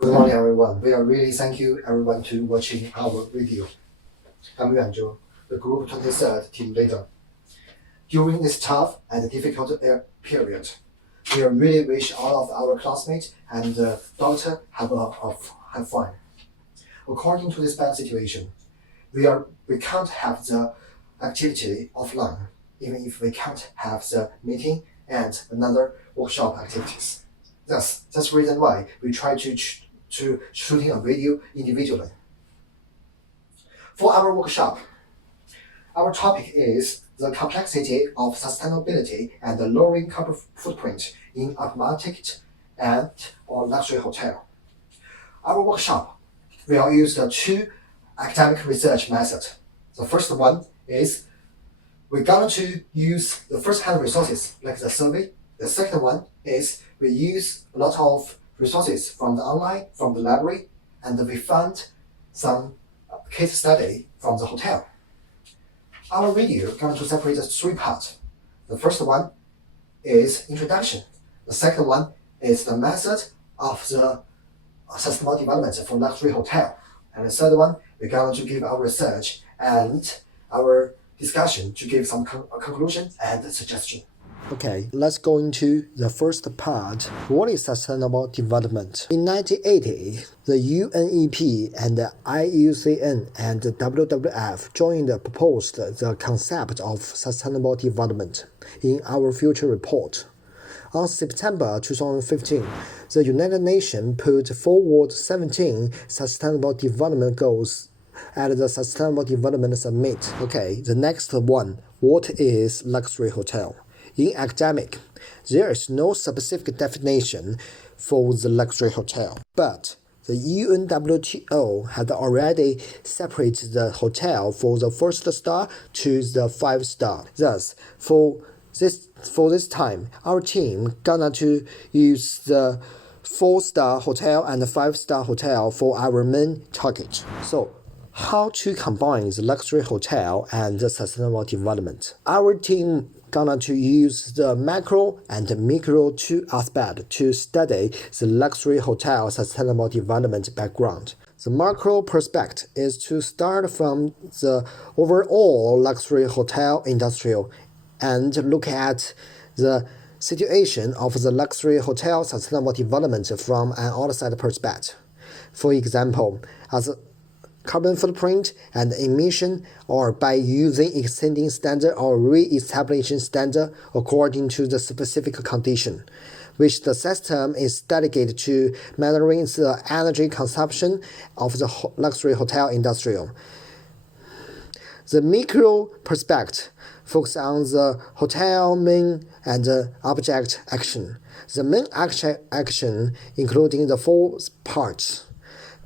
Good morning, everyone. We are really thank you everyone to watching our video. I'm Yuanzhe, the Group 23rd team leader. During this tough and difficult period, we really wish all of our classmates and doctor have fun. According to this bad situation, we can't have the activity offline, even if we can't have the meeting and another workshop activities. That's the reason why we try to shooting a video individually. For our workshop, our topic is the complexity of sustainability and the lowering carbon footprint in upmarket and or luxury hotel. Our workshop will use the two academic research methods. The first one is we're going to use the first-hand resources like the survey. The second one is we use a lot of resources from the online, from the library, and we found some case study from the hotel. Our video is going to separate the three parts. The first one is introduction. The second one is the method of the sustainable development for luxury hotel. And the third one, we're going to give our research and our discussion to give some conclusion and suggestion. Okay, let's go into the first part. What is sustainable development? In 1980, the UNEP and the IUCN and the WWF joined proposed the concept of sustainable development in our future report. On September 2015, the United Nations put forward 17 sustainable development goals at the Sustainable Development Summit. Okay, the next one. What is luxury hotel? In academic, there is no specific definition for the luxury hotel, but the UNWTO had already separated the hotel for the first star to the 5-star. Thus, for this time, our team gonna to use the 4-star hotel and the 5-star hotel for our main target. So, how to combine the luxury hotel and the sustainable development? Our team gonna to use the macro and the micro two aspects to study the luxury hotel sustainable development background. The macro perspective is to start from the overall luxury hotel industry and look at the situation of the luxury hotel sustainable development from an outside perspective. For example, as carbon footprint and emission, or by using existing standard or re-establishing standard according to the specific condition, which the system is dedicated to measuring the energy consumption of the luxury hotel industry. The micro perspective focuses on the hotel main and object action. The main action including the 4 parts.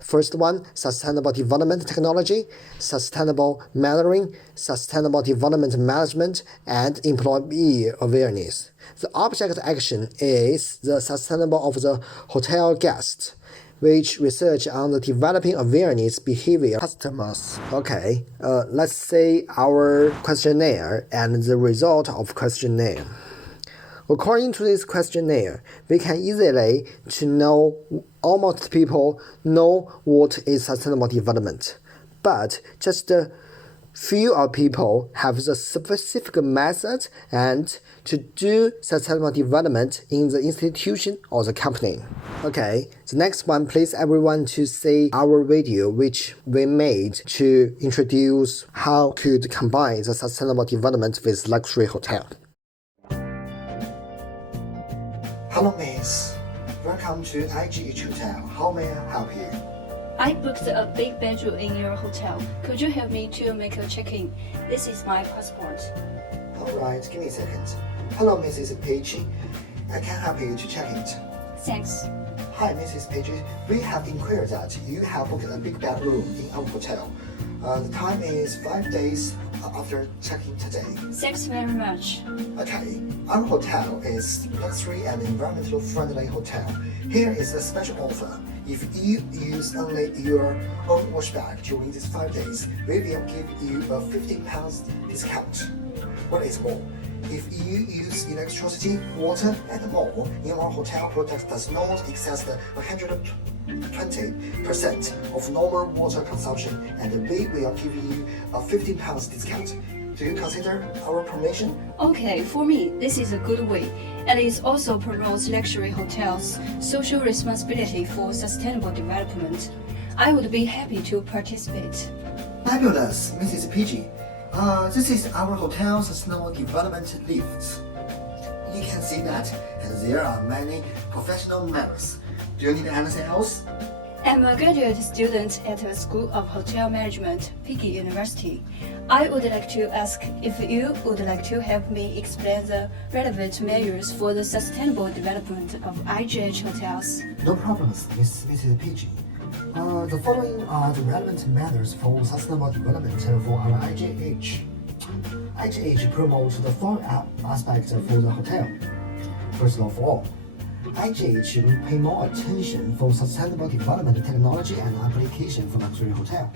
First one, sustainable development technology, sustainable mentoring, sustainable development management, and employee awareness. The object action is the sustainable of the hotel guest, which research on the developing awareness behavior customers. Okay, let's say our questionnaire and the result of questionnaire. According to this questionnaire, we can easily to know almost people know what is sustainable development, but just a few of people have the specific method and to do sustainable development in the institution or the company. Okay, the next one, please everyone to see our video which we made to introduce how to combine the sustainable development with luxury hotel. Hello, Miss. Welcome to IGH Hotel. How may I help you? I booked a big bedroom in your hotel. Could you help me to make a check-in? This is my passport. Alright, give me a second. Hello, Mrs. Page. I can help you to check it. Thanks. Hi, Mrs. Page. We have inquired that you have booked a big bedroom in our hotel. The time is 5 days after checking today. Thanks very much. Okay, our hotel is luxury and environmental friendly hotel. Here is a special offer. If you use only your own wash bag during these 5 days, we will give you a £15 discount. What is more, if you use electricity, water, and more in our hotel, product does not exceed 100 20% of normal water consumption, and we will give you a £15 discount. Do you consider our promotion? Okay, for me, this is a good way, and it also promotes luxury hotels' social responsibility for sustainable development. I would be happy to participate. Fabulous, Mrs. PG. This is our hotel sustainable development lift. You can see that, and there are many professional members. Do you need anything else? I'm a graduate student at the School of Hotel Management, Peking University. I would like to ask if you would like to help me explain the relevant measures for the sustainable development of IGH hotels. No problems, Mrs. PG. The following are the relevant matters for sustainable development for our IGH. IGH promotes the following aspects for the hotel. First of all, IGH will pay more attention for sustainable development technology and application for luxury hotel.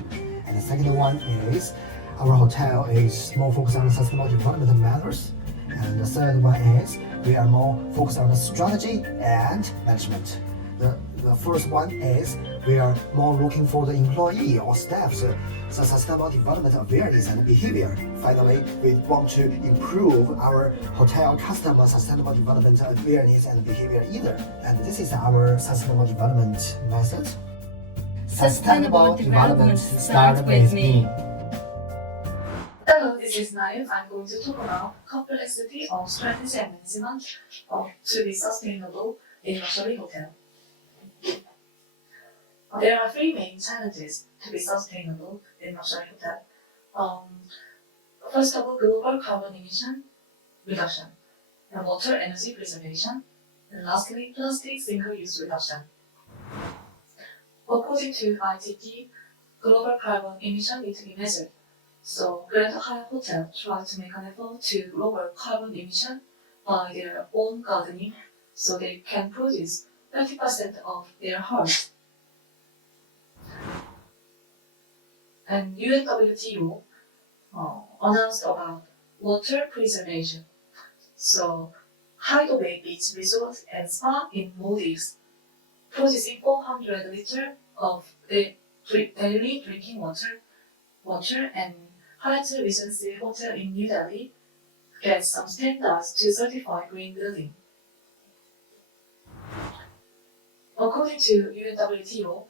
And the second one is our hotel is more focused on sustainable development matters. And the third one is we are more focused on the strategy and management. The first one is we are more looking for the employee or staff's sustainable development awareness and behavior. Finally, we want to improve our hotel customer sustainable development awareness and behavior either. And this is our sustainable development method. Sustainable development starts with me. Hello, this is Naif. I'm going to talk about complexity of strategy and management to be sustainable in luxury hotel. There are three main challenges to be sustainable in luxury hotel. First of all, global carbon emission reduction, and water energy preservation, and lastly, plastic single-use reduction. According to ITT, global carbon emission needs to be measured. So Grand Hyatt Hotel tried to make an effort to lower carbon emission by their own gardening, so they can produce 30% of their herbs. And UNWTO announced about water preservation. So Hideaway Bay Beach Resort and Spa in Maldives, producing 400 liters of daily drinking water, and Hyatt Regency Hotel in New Delhi gets some standards to certify green building. According to UNWTO,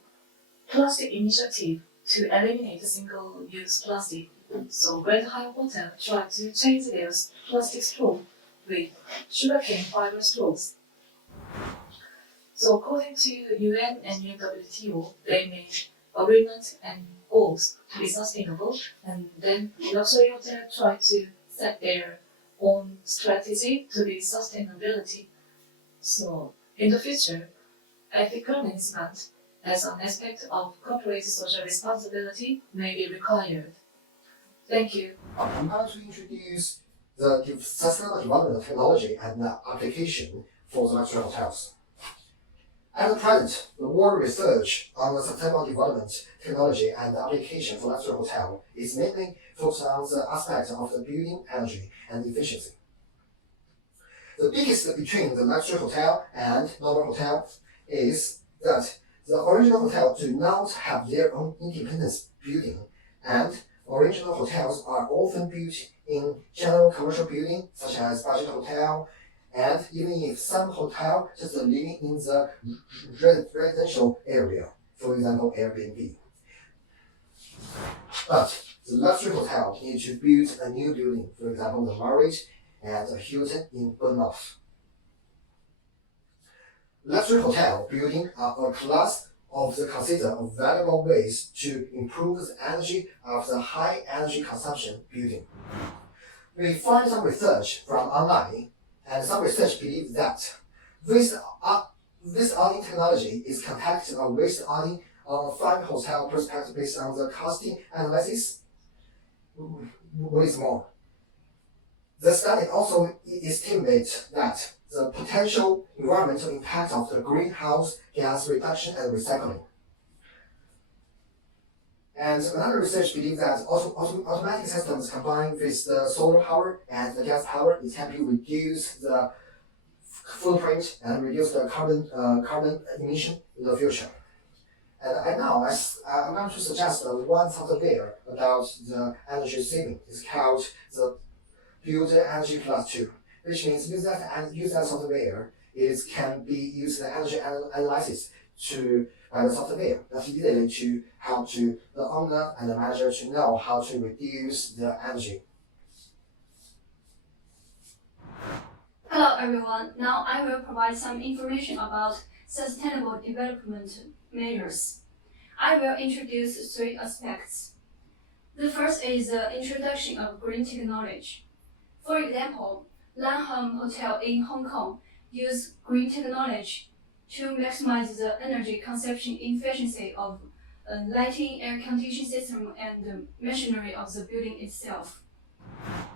plastic initiative to eliminate single-use plastic. So Grand Hyatt Hotel tried to change their plastic straw with sugarcane fiber straws. So according to UN and UNWTO, they made agreement and goals to be sustainable, and then luxury hotel tried to set their own strategy to be sustainability. So in the future, ethical management as an aspect of corporate social responsibility may be required. Thank you. I'm going to introduce the sustainable development technology and the application for the luxury hotels. At present, the world research on the sustainable development technology and the application for luxury hotel is mainly focused on the aspects of the building energy and efficiency. The biggest between the luxury hotel and normal hotel is that the original hotels do not have their own independent building, and original hotels are often built in general commercial buildings such as budget hotel, and even if some hotel just living in the residential area, for example Airbnb. But the luxury hotel needs to build a new building, for example the Marriott and the Hilton in Bournemouth. Luxury hotel buildings are a class of the considered valuable ways to improve the energy of the high energy consumption building. We find some research from online, and some research believe that waste auditing technology is conducted on waste auditing on 5 hotel prospects based on the costing analysis. What is more, the study also estimates that the potential environmental impact of the greenhouse gas reduction and recycling. And another research believes that also automatic systems combined with the solar power and the gas power is helping reduce the footprint and reduce the carbon emission in the future. And now I'm going to suggest one software about the energy saving. It's called the Build Energy Plus 2, which means use that software can be used in energy analysis to the software that's needed to help to the owner and the manager to know how to reduce the energy. Hello everyone, now I will provide some information about sustainable development measures. I will introduce 3 aspects. The first is the introduction of green technology. For example, Lanham Hotel in Hong Kong use green technology to maximize the energy consumption efficiency of lighting, air conditioning system, and the machinery of the building itself.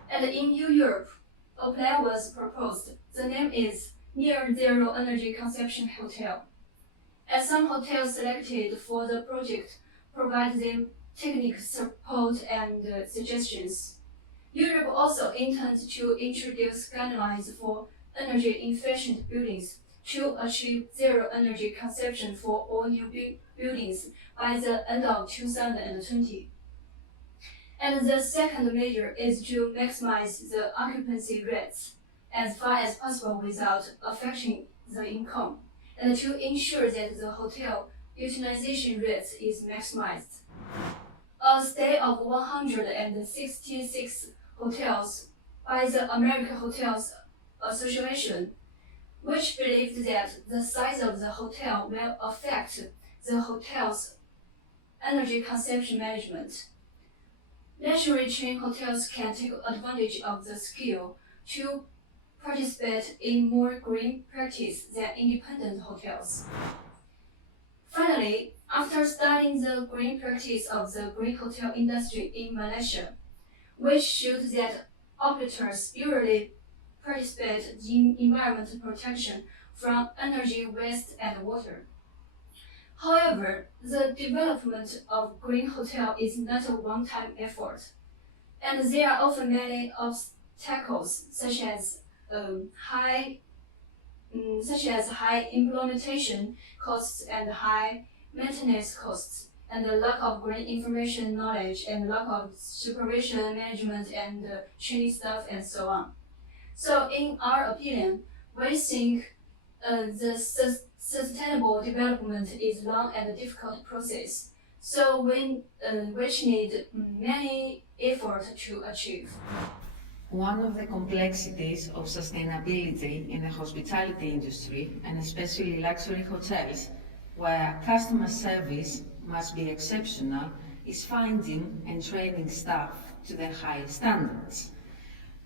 And in Europe, a plan was proposed. The name is Near Zero Energy Consumption Hotel. As some hotels selected for the project provide them technical support and suggestions. Europe also intends to introduce guidelines for energy efficient buildings to achieve zero energy consumption for all new buildings by the end of 2020. And the second measure is to maximize the occupancy rates as far as possible without affecting the income, and to ensure that the hotel utilization rate is maximized. A study of 166 hotels by the American Hotels Association, which believed that the size of the hotel will affect the hotel's energy consumption management. Luxury chain hotels can take advantage of the skill to participate in more green practice than independent hotels. Finally, after studying the green practice of the green hotel industry in Malaysia, which showed that operators usually participate in environmental protection from energy waste and water. However, the development of green hotel is not a one-time effort, and there are often many obstacles such as high implementation costs and high maintenance costs, and the lack of green information knowledge and lack of supervision, management, and training staff, and so on. So, in our opinion, we think the sustainable development is long and difficult process, so which need many effort to achieve. One of the complexities of sustainability in the hospitality industry, and especially luxury hotels, where customer service must be exceptional, is finding and training staff to the highest standards.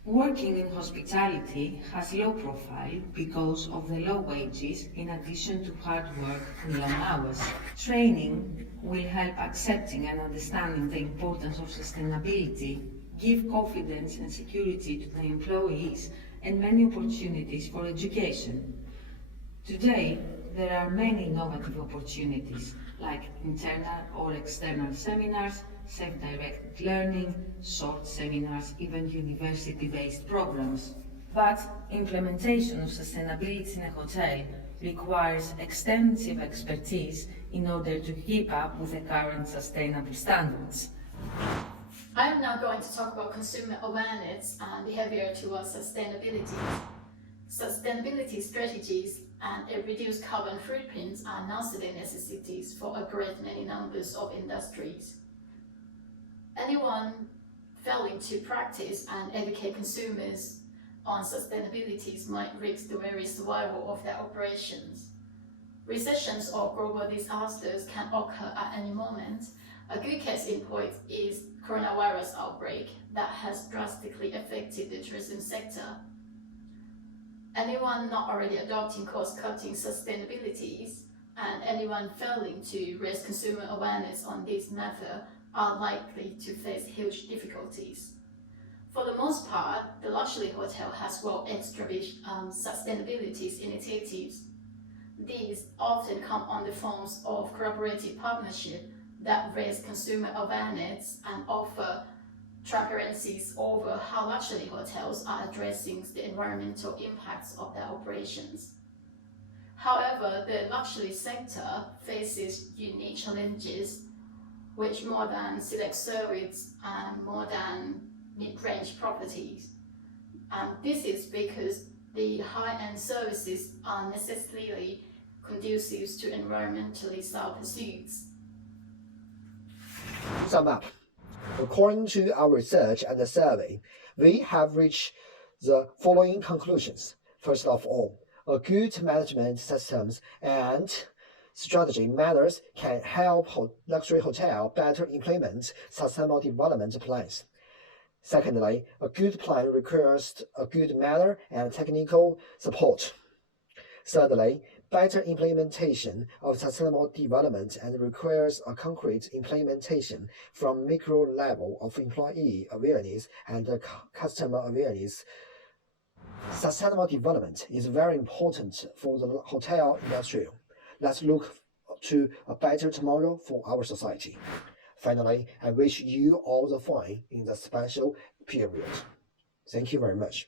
Working in hospitality has low profile because of the low wages in addition to hard work and long hours. Training will help accepting and understanding the importance of sustainability, give confidence and security to the employees, and many opportunities for education. Today, there are many innovative opportunities like internal or external seminars, self-directed learning, short seminars, even university-based programs. But implementation of sustainability in a hotel requires extensive expertise in order to keep up with the current sustainable standards. I am now going to talk about consumer awareness and behavior towards sustainability. Sustainability strategies and a reduced carbon footprint are now the necessities for a great many numbers of industries. Anyone failing to practice and educate consumers on sustainability might risk the very survival of their operations. Recessions or global disasters can occur at any moment. A good case in point is coronavirus outbreak that has drastically affected the tourism sector. Anyone not already adopting cost-cutting sustainabilities and anyone failing to raise consumer awareness on this matter are likely to face huge difficulties. For the most part, the luxury hotel has well-established sustainability initiatives. These often come on the forms of collaborative partnership that raise consumer awareness and offer transparencies over how luxury hotels are addressing the environmental impacts of their operations. However, the luxury sector faces unique challenges, which more than select service and more than mid-range properties. And this is because the high-end services are necessarily conducive to environmentally sound pursuits. Sum up. According to our research and the survey, we have reached the following conclusions. First of all, a good management systems and strategy matters can help luxury hotel better implement sustainable development plans. Secondly, a good plan requires a good manner and technical support. Thirdly, better implementation of sustainable development and requires a concrete implementation from micro level of employee awareness and customer awareness. Sustainable development is very important for the hotel industry. Let's look to a better tomorrow for our society. Finally, I wish you all the fun in the special period. Thank you very much.